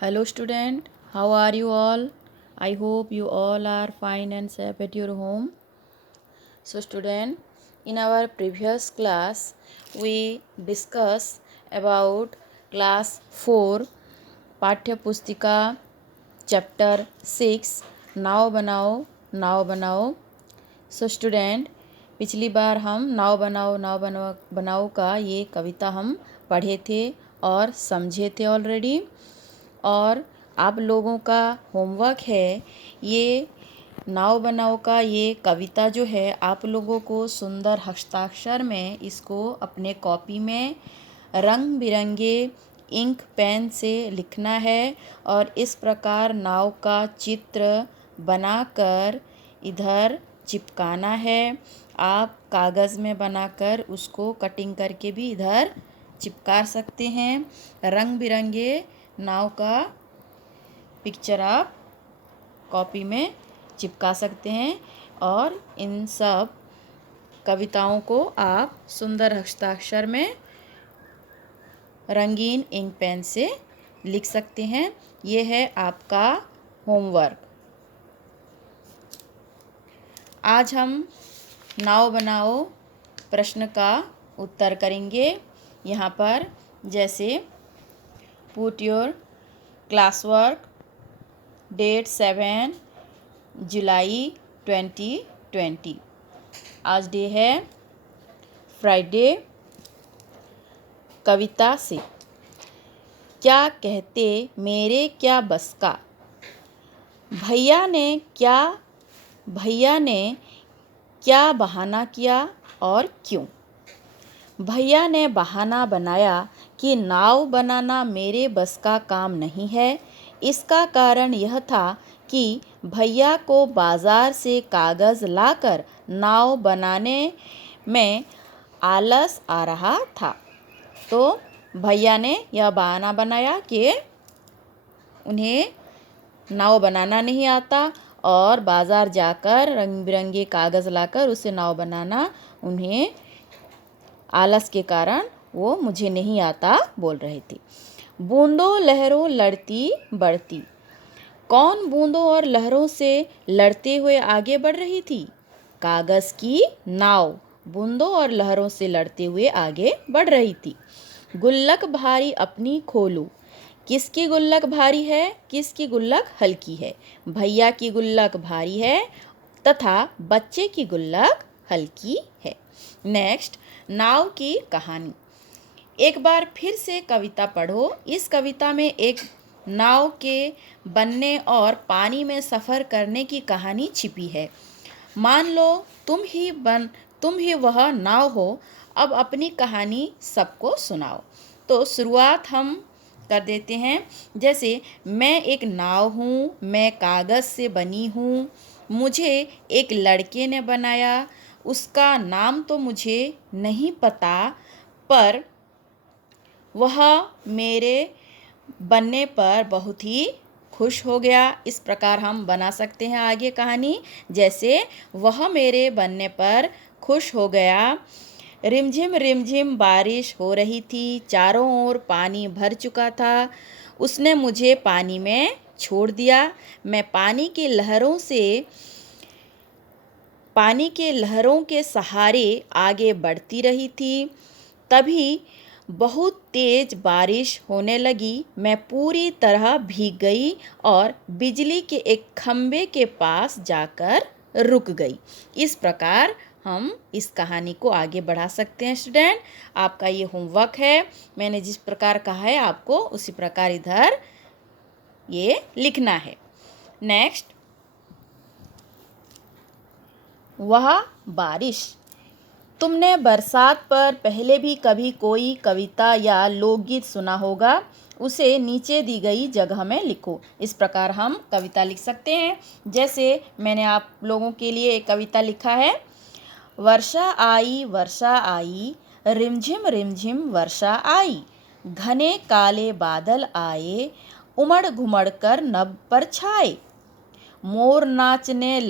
Hello student, how are you all? I hope you all are fine and safe at your home. So student, in our previous class we discussed about class 4 पाठ्य पुस्तिका chapter 6 नाव बनाओ। So student, पिछली बार हम नाव बनाओ का ये कविता हम पढ़े थे और समझे थे ऑलरेडी। और आप लोगों का होमवर्क है ये नाव बनाओ का ये कविता जो है आप लोगों को सुंदर हस्ताक्षर में इसको अपने कॉपी में रंग बिरंगे इंक पेन से लिखना है और इस प्रकार नाव का चित्र बनाकर इधर चिपकाना है। आप कागज़ में बनाकर उसको कटिंग करके भी इधर चिपका सकते हैं। रंग बिरंगे नाव का पिक्चर आप कॉपी में चिपका सकते हैं और इन सब कविताओं को आप सुंदर हस्ताक्षर में रंगीन इंक पेन से लिख सकते हैं। ये है आपका होमवर्क। आज हम नाव बनाओ प्रश्न का उत्तर करेंगे। यहाँ पर जैसे put your class work date 7 जुलाई 2020। आज डे है फ्राइडे। कविता से क्या कहते मेरे क्या बस का, भैया ने क्या बहाना किया और क्यों। भैया ने बहाना बनाया कि नाव बनाना मेरे बस का काम नहीं है। इसका कारण यह था कि भैया को बाज़ार से कागज़ लाकर नाव बनाने में आलस आ रहा था। तो भैया ने यह बहाना बनाया कि उन्हें नाव बनाना नहीं आता और बाज़ार जाकर रंग बिरंगे कागज़ लाकर उसे नाव बनाना उन्हें आलस के कारण वो मुझे नहीं आता बोल रहे थे। बूंदों लहरों लड़ती बढ़ती, कौन बूंदों और लहरों से लड़ते हुए आगे बढ़ रही थी। कागज़ की नाव बूंदों और लहरों से लड़ते हुए आगे बढ़ रही थी। गुल्लक भारी अपनी खोलू, किसकी गुल्लक भारी है, किसकी गुल्लक हल्की है। भैया की गुल्लक भारी है तथा बच्चे की गुल्लक हल्की है। नेक्स्ट, नाव की कहानी। एक बार फिर से कविता पढ़ो। इस कविता में एक नाव के बनने और पानी में सफ़र करने की कहानी छिपी है। मान लो तुम ही वह नाव हो। अब अपनी कहानी सबको सुनाओ। तो शुरुआत हम कर देते हैं। जैसे मैं एक नाव हूँ, मैं कागज़ से बनी हूँ, मुझे एक लड़के ने बनाया, उसका नाम तो मुझे नहीं पता, पर वह मेरे बनने पर बहुत ही खुश हो गया। इस प्रकार हम बना सकते हैं आगे कहानी। जैसे वह मेरे बनने पर खुश हो गया। रिमझिम रिमझिम बारिश हो रही थी, चारों ओर पानी भर चुका था। उसने मुझे पानी में छोड़ दिया। मैं पानी के लहरों के सहारे आगे बढ़ती रही थी। तभी बहुत तेज बारिश होने लगी। मैं पूरी तरह भीग गई और बिजली के एक खम्भे के पास जाकर रुक गई। इस प्रकार हम इस कहानी को आगे बढ़ा सकते हैं। स्टूडेंट, आपका ये होमवर्क है। मैंने जिस प्रकार कहा है आपको उसी प्रकार इधर ये लिखना है। नेक्स्ट, वह बारिश। तुमने बरसात पर पहले भी कभी कोई कविता या लोकगीत सुना होगा। उसे नीचे दी गई जगह में लिखो। इस प्रकार हम कविता लिख सकते हैं। जैसे मैंने आप लोगों के लिए एक कविता लिखा है। वर्षा आई, रिमझिम रिमझिम वर्षा आई, घने काले बादल आए, उमड़ घुमड़ कर नभ पर छाए। मोर नाचने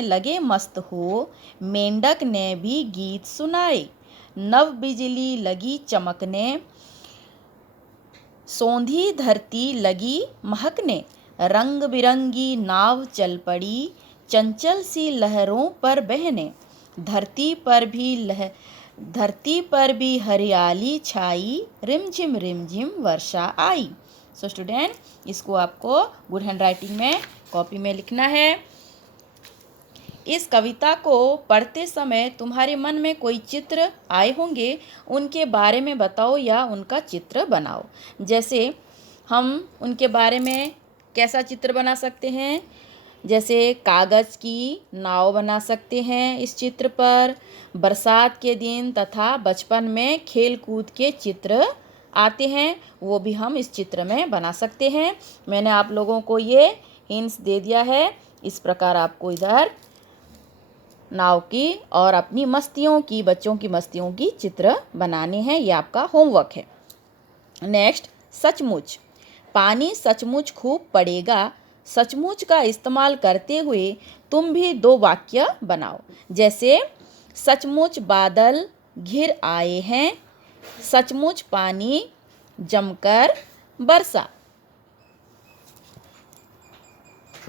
लगे मस्त हो, मेंढक ने भी गीत सुनाए। नव बिजली लगी चमकने, सौंधी धरती लगी महकने, रंग बिरंगी नाव चल पड़ी, चंचल सी लहरों पर बहने। धरती पर भी हरियाली छाई, रिमझिम वर्षा आई। सो स्टूडेंट, इसको आपको गुड हैंड राइटिंग में कॉपी में लिखना है। इस कविता को पढ़ते समय तुम्हारे मन में कोई चित्र आए होंगे, उनके बारे में बताओ या उनका चित्र बनाओ। जैसे हम उनके बारे में कैसा चित्र बना सकते हैं, जैसे कागज़ की नाव बना सकते हैं इस चित्र पर। बरसात के दिन तथा बचपन में खेल कूद के चित्र आते हैं, वो भी हम इस चित्र में बना सकते हैं। मैंने आप लोगों को ये हिंट्स दे दिया है। इस प्रकार आपको इधर नाव की और अपनी मस्तियों की, बच्चों की मस्तियों की चित्र बनाने हैं। ये आपका होमवर्क है। नेक्स्ट, सचमुच। पानी सचमुच खूब पड़ेगा, सचमुच का इस्तेमाल करते हुए तुम भी 2 वाक्य बनाओ। जैसे सचमुच बादल घिर आए हैं, सचमुच पानी जमकर बरसा।